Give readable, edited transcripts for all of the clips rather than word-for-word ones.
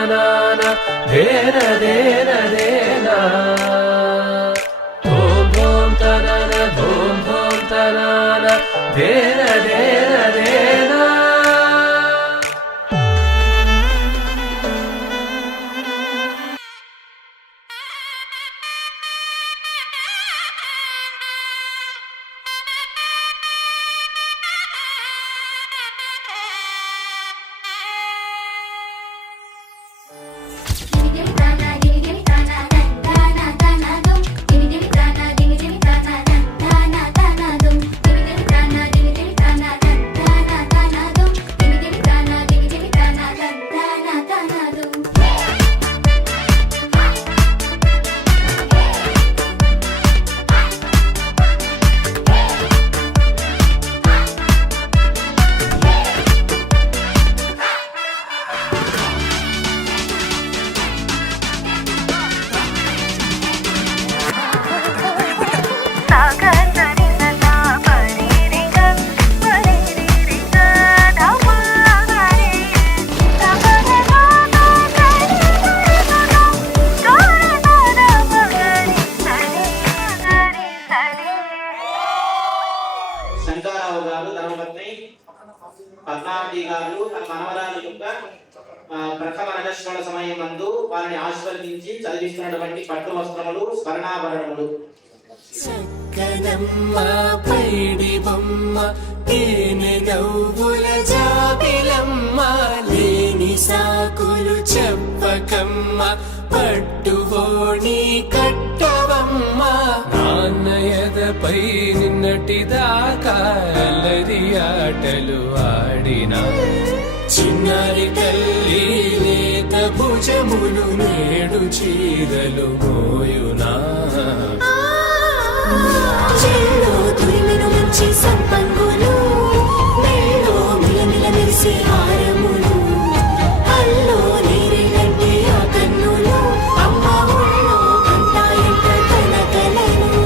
తనాన ధేన ధేన ధేన ధూమ్ ధూమ్ తనన ధూమ్ ధూమ్ తనాన ధేన ధేన ధేన. శంకరరావు గారు ధర్మపత్ని పద్మావతి గారు తన మనవరాలు యొక్క ప్రథమ రజస్వర సమయం నందు వారిని ఆశీర్వదించి చదివిస్తున్నటువంటి పట్టు వస్త్రములు స్వర్ణాభరణములు. చక్కనమ్మ పైడి బొమ్మ తేనె నవ్వుల జాబిలమ్మ లేని సాకులు చెప్పకమ్మ పట్టువోణి కట్టవమ్మ నాన్నయదపై నిన్నటిదాకా అల్లరి ఆటలు ఆడినా చిన్నారి తల్లి లేత భుజములు నేడు చీరలు మోయునా చెల్లో తురిమెను మంచి సంపంగులు మెల్లో మిలమిల మెరిసే హారములు అల్లో నీరేలంటే ఆ కన్నులు అమ్మ ఒళ్ళో కంటాయంట తన కలను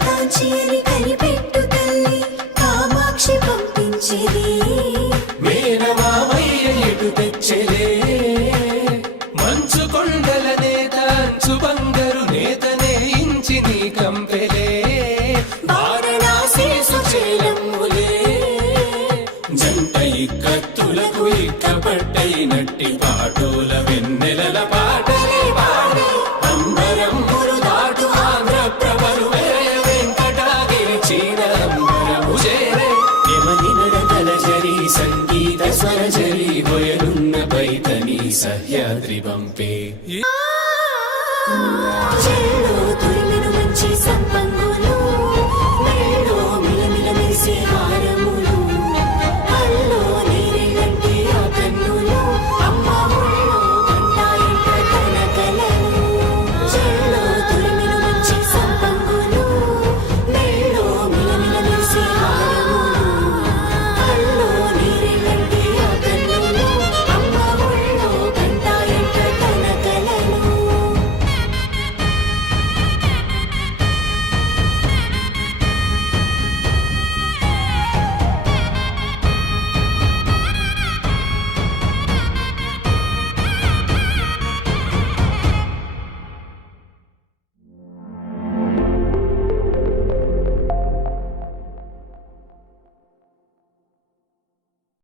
కాంచేరి కనిపెట్టు తల్లి కామాక్షి పంపించేది మేనమామయ్య ఎటు తెచ్చలే మంచు కొండల నేత అంచు బంగారు నేతనే ఇంచి నీ కంపెలే వారణాసి సుచేలమ్ములే జంట ఇక్కత్తులకు ఇక్కపట్టైనట్టి పాటోల వెన్నెలల పాటలే పాడే అంబరమ్ములు దాటు ఆంధ్ర ప్రభలు సంగీత స్వరజరి బొయలున్న పైతని సహ్యాద్రి పంపే చెల్లో తురిమెను మంచి సంపంగ